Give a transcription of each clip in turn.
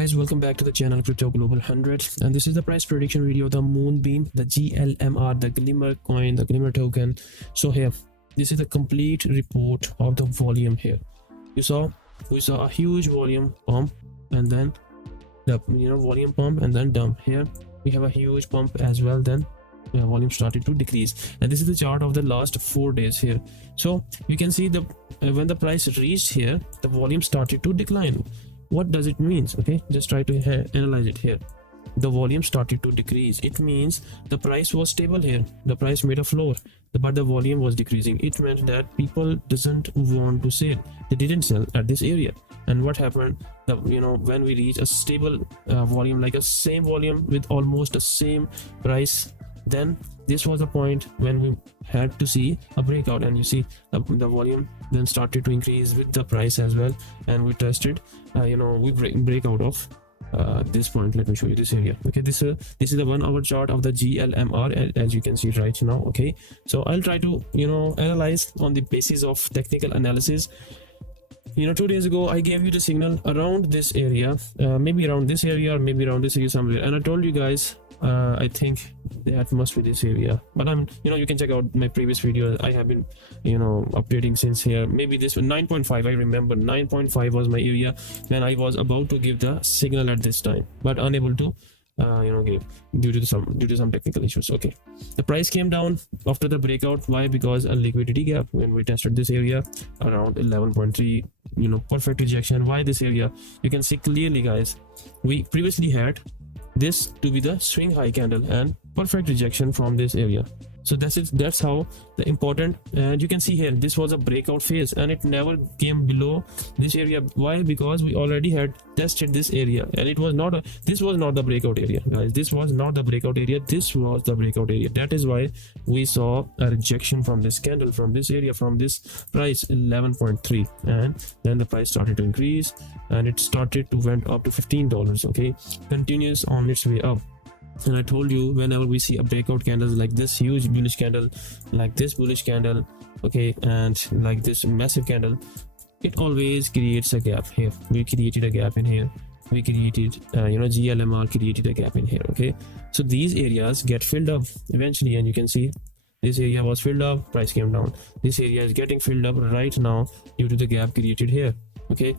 guys, welcome back to the channel Crypto Global 100, and this is the price prediction video of the Moonbeam, the GLMR, the Glimmer coin, the Glimmer token. So here, this is the complete report of the volume here. We saw a huge volume pump and then the volume pump and then dump. Here we have a huge pump as well, then volume started to decrease, and this is the chart of the last 4 days here. So you can see the when the price reached here, the volume started to decline. What does it mean? Okay, just try to analyze it here. The volume started to decrease. It means the price was stable here. The price made a floor, but the volume was decreasing. It meant that people doesn't want to sell. They didn't sell at this area. And what happened? When we reach a stable volume, like a same volume with almost the same price, then this was the point when we had to see a breakout, and you see the volume then started to increase with the price as well, and we tested we break out of this point. Let me show you this area. Okay, this is the 1 hour chart of the GLMR, as you can see right now. Okay, so I'll try to analyze on the basis of technical analysis. 2 days ago I gave you the signal around this area, maybe around this area or maybe around this area somewhere, and I told you guys I think that must be this area, but you can check out my previous video. I have been updating since here. Maybe this was 9.5. I remember 9.5 was my area when I was about to give the signal at this time, but unable to give due to some technical issues. Okay, the price came down after the breakout. Why? Because a liquidity gap. When we tested this area around 11.3, perfect rejection. Why this area? You can see clearly, guys, we previously had this to be the swing high candle and perfect rejection from this area. So that's how the important, and you can see here this was a breakout phase and it never came below this area. Why? Because we already had tested this area, and this was not the breakout area, guys. This was not the breakout area. This was the breakout area. That is why we saw a rejection from this candle, from this area, from this price 11.3, and then the price started to increase and it started to went up to $15. Okay, continues on its way up. And I told you, whenever we see a breakout candles like this huge bullish candle, like this bullish candle, okay, and like this massive candle, it always creates a gap here. We created a gap in here. We created GLMR created a gap in here. Okay, so these areas get filled up eventually, and you can see this area was filled up, price came down. This area is getting filled up right now due to the gap created here. Okay,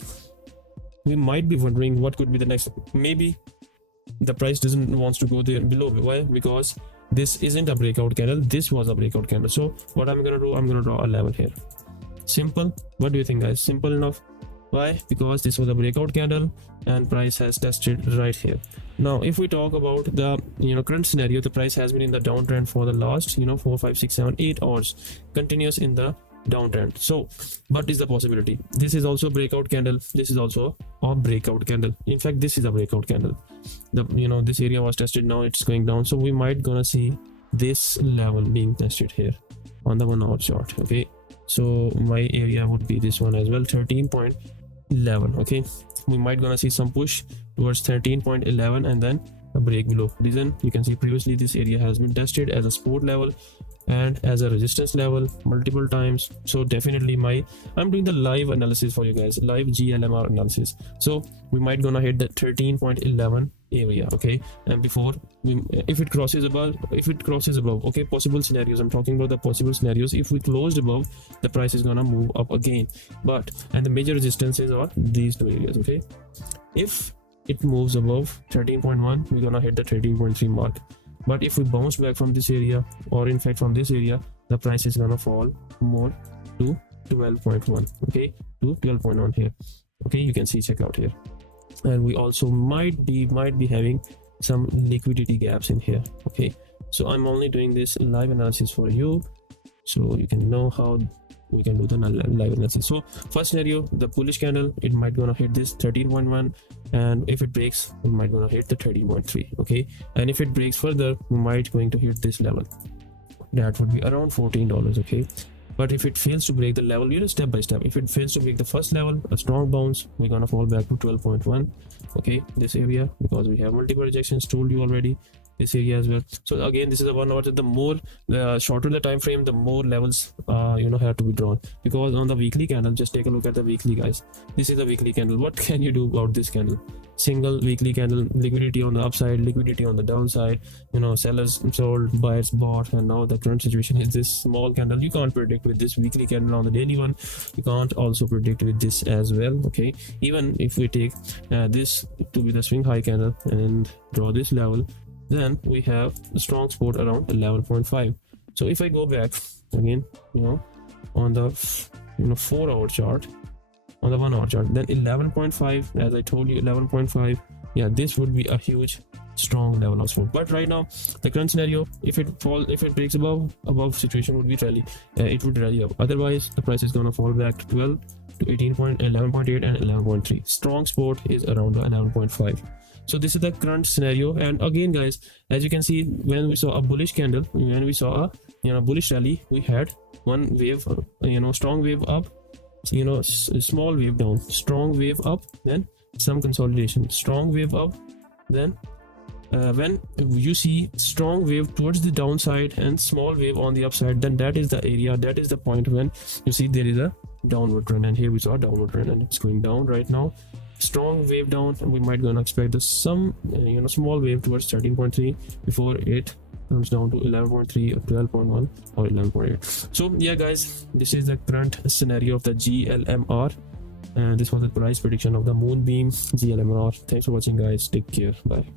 we might be wondering what could be the next. Maybe the price doesn't wants to go there below. Why? Because this isn't a breakout candle. This was a breakout candle. So what I'm gonna do, I'm gonna draw a level here. Simple. What do you think, guys? Simple enough. Why? Because this was a breakout candle and price has tested right here. Now if we talk about the current scenario, the price has been in the downtrend for the last 4, 5, 6, 7, 8 hours, continuous in the downtrend. So what is the possibility? This is also a breakout candle. This is also a breakout candle. In fact, this is a breakout candle. This area was tested, now it's going down. So we might gonna see this level being tested here on the 1 hour chart. Okay, so my area would be this one as well, 13.11. okay, we might gonna see some push towards 13.11 and then a break below. Reason, you can see previously this area has been tested as a support level and as a resistance level multiple times. So definitely I'm doing the live analysis for you guys, live GLMR analysis. So we might gonna hit the 13.11 area. Okay, and before if it crosses above, okay, possible scenarios, I'm talking about the possible scenarios. If we closed above, the price is gonna move up again, and the major resistances are these two areas. Okay, if it moves above 13.1, we're gonna hit the 13.3 mark. But if we bounce back from this area, or in fact from this area, the price is gonna fall more to 12.1. okay, to 12.1 here. Okay, you can see, check out here. And we also might be having some liquidity gaps in here. Okay, so I'm only doing this live analysis for you so you can know how we can do the live analysis. So first scenario, the bullish candle, it might gonna hit this 13.1, and if it breaks, it might gonna hit the 13.3. okay, and if it breaks further, we might going to hit this level. That would be around $14. Okay, but if it fails to break the level, step by step, if it fails to break the first level, a strong bounce, we're gonna fall back to 12.1. okay, this area, because we have multiple rejections, told you already. this area as well. So again, this is a 1 hour. The more shorter the time frame, the more levels have to be drawn, because on the weekly candle, just take a look at the weekly, guys. This is a weekly candle. What can you do about this candle? Single weekly candle, liquidity on the upside, liquidity on the downside, sellers sold, buyers bought, and now the current situation is this small candle. You can't predict with this weekly candle on the daily one. You can't also predict with this as well. Okay, even if we take this to be the swing high candle and draw this level, then we have a strong support around 11.5. So if I go back again, on the 4-hour chart, on the 1 hour chart, then 11.5, as I told you, 11.5, yeah, this would be a huge strong level of support. But right now, the current scenario, if it breaks above situation, would be rally, it would rally up. Otherwise, the price is gonna fall back to 12 to 11.8 and 11.3. Strong support is around 11.5. So this is the current scenario. And again, guys, as you can see, when we saw a bullish candle, when we saw a bullish rally, we had one wave, strong wave up, small wave down, strong wave up, then some consolidation, strong wave up, then when you see strong wave towards the downside and small wave on the upside, then that is the area, that is the point when you see there is a downward trend. And here we saw a downward trend, and it's going down right now. Strong wave down, and we might gonna expect some small wave towards 13.3 before it comes down to 11.3 or 12.1 or 11.8. So yeah, guys, this is the current scenario of the GLMR, and this was the price prediction of the Moonbeam GLMR. Thanks for watching, guys. Take care. Bye.